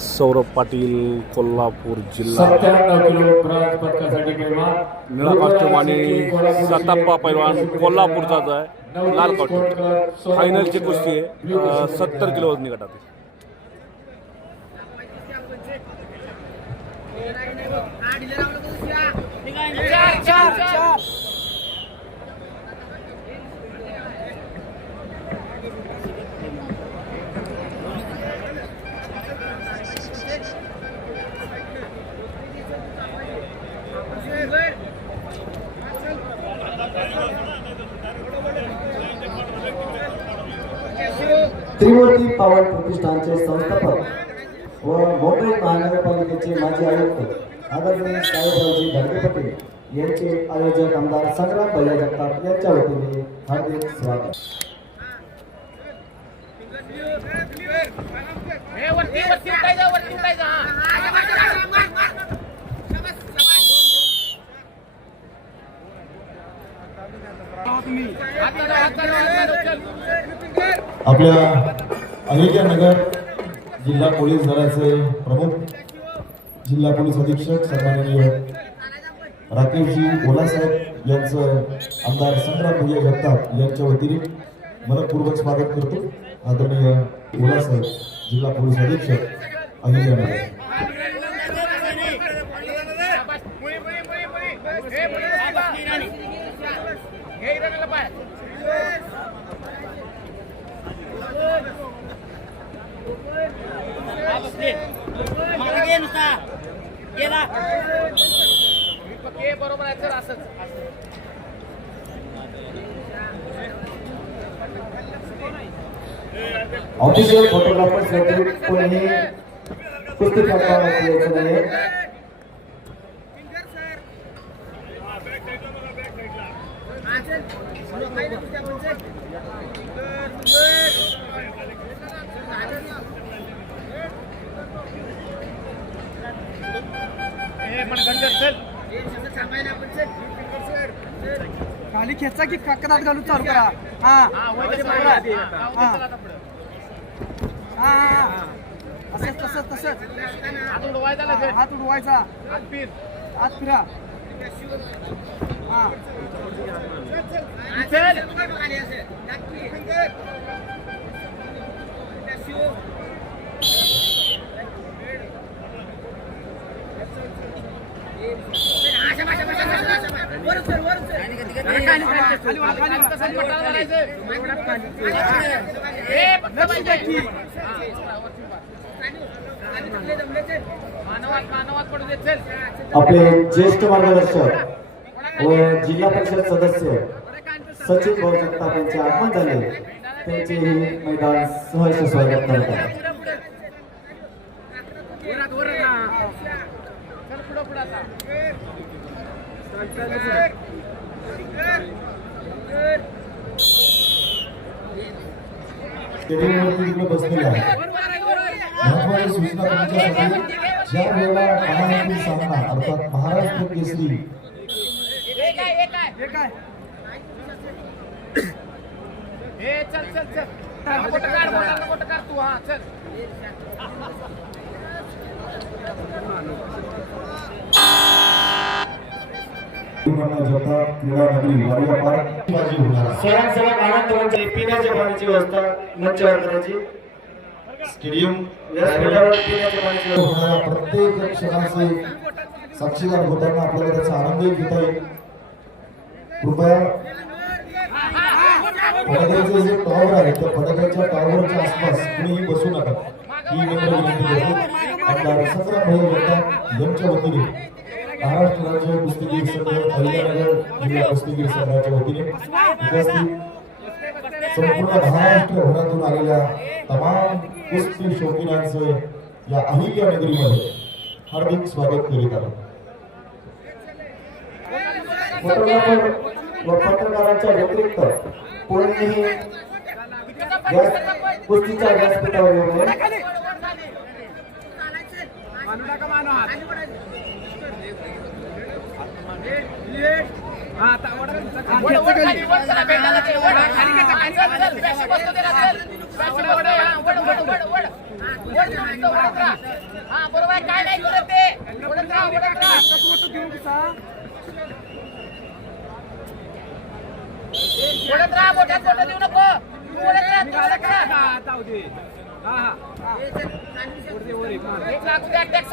सौरभ पाटील कोल्हापूर जिल्हा. निळा कॉस्ट्युम आणि सताप्पा पैलवान कोल्हापूरचाच आहे लाल कॉस्ट्युम फायनलची कुस्ती आहे. सत्तर किलो वजनी गटात आहे. त्रिमूर्ती पवन प्रतिष्ठानचे संस्थापक व मुंबई महानगरपालिकेचे माजी आयुक्त आदरणीय साहेबरावजी धडके पाटील यांचे आयोजक आमदार संग्राम भैया जगताप यांच्या वतीने हार्दिक स्वागत हे वरती वरती उठायचं वरती उठायचं हा हात काढा, हात काढा, हात काढा, चल. आपल्या अहिल्यानगर जिल्हा पोलीस दलाचे प्रमुख जिल्हा पोलीस अधीक्षक सन्माननीय राकेशजी ओलासाहेब यांचं आमदार संग्राम भैया जगताप यांच्या वतीने मनपूर्वक स्वागत करतो. आदरणीय ओलासाहेब जिल्हा पोलीस अधीक्षक अहिल्यानगर शाबास. बरोबर आहे चल असंच ऑफिशियल फोटोग्राफर्स कोणीही कुस्ती यायचं नाही खाली खेचा की काकदात घालून चालू करा. हा. हा हा. असंच तसंच तसंच हात उडवायचा हात फिरा. हा चल खाली वा, खाली वा, कसं खाली पटाला वा. करायचं? हे फक्त पाहिजे. मानवात मानवात पडू दे चल आपले ज्येष्ठ मार्गदर्शक व जिल्हा परिषद सदस्य सचिन भाऊ जगताप यांचे आगमन झाले. त्यांचे हे मैदान सहर्ष स्वागत करत आहे वरात वरात पुढं पुढं ज्या वेळेला महाराष्ट्र सामना अर्थात महाराष्ट्र केसरी. चल चल चल. तू हा चल. पिण्याच्या पाण्याची व्यवस्था मंचावर करायची. स्टेडियम प्रत्येक क्षणाचे साक्षीदार होताना आपल्याला त्याचा आनंदही घेता येईल. कृपया पडद्याचे जे टॉवर आहे त्या पडद्याच्या टॉवरच्या आसपास कुणीही बसू नका. ही नम्र विनंती करतो. आमदार भाऊ जगताप यांच्या वतीने महाराष्ट्र राज्य कुस्तीगीर संघ अहिल्यानगर जिल्हा कुस्तीगीर संघाच्या वतीने उपस्थित संपूर्ण महाराष्ट्र भरातून आलेल्या तमाम कुस्ती शौकीनांचं या अहिल्या नगरीमध्ये हार्दिक स्वागत करीत आहोत. फोटोग्राफर व पत्रकारांच्या व्यतिरिक्त कोणीही कुस्तीच्या व्यासपीठावर येऊ नये. काय नाही करत ते ओढत राहा, ओढत राहा. ओढत राहा, मोठ्यात मोठं देऊ नको. ओढत राहा, ओढत राहा. एक लागू द्या, टॅक्स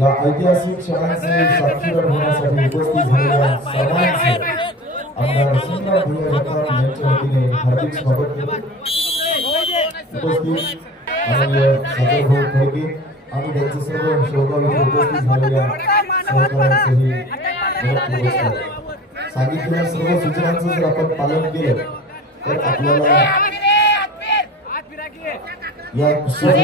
या ऐतिहासिक क्षणांचे साक्षीदार होण्यासाठी उपस्थित झालेल्या सर्वांचे आमदार सुंदर भुया जगताप यांच्या वतीने हार्दिक स्वागत करतो. उपस्थित माननीय सागरभाऊ खडके आणि त्यांचे सर्व शेवगाव इथे उपस्थित झालेल्या सहकाऱ्यांचेही सांगितलेल्या सर्व सूचनांचं जर आपण पालन केलं तर आपल्याला हात फिर रे, हात फिर. या सत्त्याण्णव किलो ब्रॉन्झ पदक ए, हात फिर. ऋतुराज धुर्मी सोलापूर शहर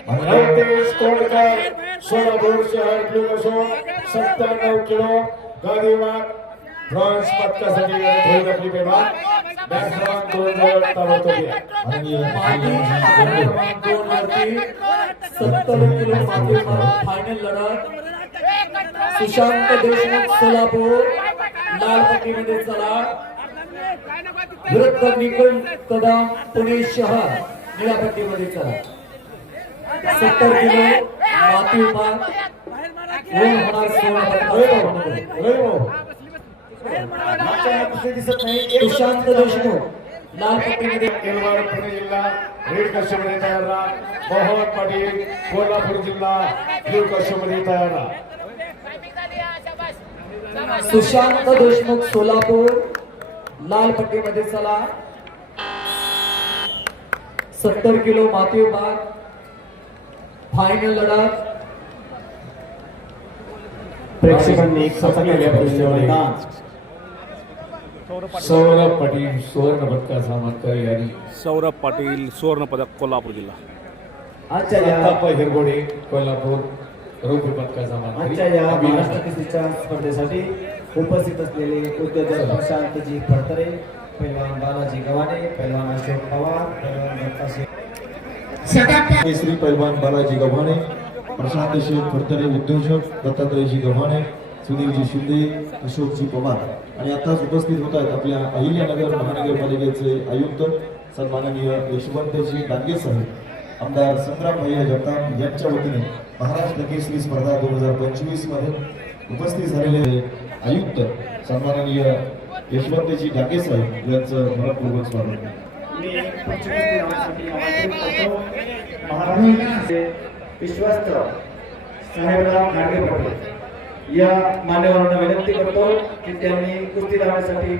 नवतेज कोंडकर सोलापूर शहर कसो सत्त्याण्णव किलो गादीवान ब्रॉन्झ पदकासाठी आपली बेमान बॅकग्राऊंड दोन जवळ ताबडतोब या. माननीय दोन वरती सत्तर किलो मातीवर फायनल लढत. सुशांत देशमुख सोलापूर लाल पट्टीमध्ये चला. विरुद्ध निकुल कदम पुणे शहर निळ्या पट्टीमध्ये चला. सत्तर किलो माती होणार? दिसत नाही. सुशांत देशमुख. लाल पट्टीमध्ये पुणे जिल्हा. रेड कशमध्ये तयार राहा. मोहन पाटील कोल्हापूर जिल्हा. ब्ल्यू कशमध्ये तयार राहा टायमिंग झाली हा, शाबास. शाबास. सुशांत देशमुख सोलापूर लाल पट्टीमध्ये चला. सत्तर किलो माती विभाग फायनल लढत. प्रेक्षकांनी सौरभ पाटील सुवर्ण पदकाचा मानकरी आणि सौरभ पाटील सुवर्ण पदक कोल्हापूर जिल्हा. हिरगोडे कोल्हापूर. पदकाचा मानकरी आजच्या या. महाराष्ट्र केसरीच्या स्पर्धेसाठी उपस्थित असलेले उद्योजक प्रशांतजी फडतरे पैलवान बालाजी गव्हाणे पैलवान अशोक पवार पैलवान दत्ताशे केसरी पैलवान बालाजी गव्हाणे प्रशांत शेठ फडतरे उद्योजक दत्तात्रयजी गव्हाणे सुनीलजी शिंदे अशोकजी पवार. आणि आताच उपस्थित होत आहेत आपल्या अहिल्यानगर महानगरपालिकेचे आयुक्त सन्माननीय यशवंतजी डांगे साहेब आमदार संग्राम भैया जगताप यांच्या वतीने. महाराष्ट्र केसरी स्पर्धा दोन हजार पंचवीसमध्ये उपस्थित झालेले आयुक्त सन्माननीय यशवंतजी डांगे साहेब यांचं मनपूर्वक स्वागत. पंचवीस विश्वस्त साहेबराव गाडगे पटेल. या मान्यवरांना विनंती करतो की त्यांनी कुस्ती लावण्यासाठी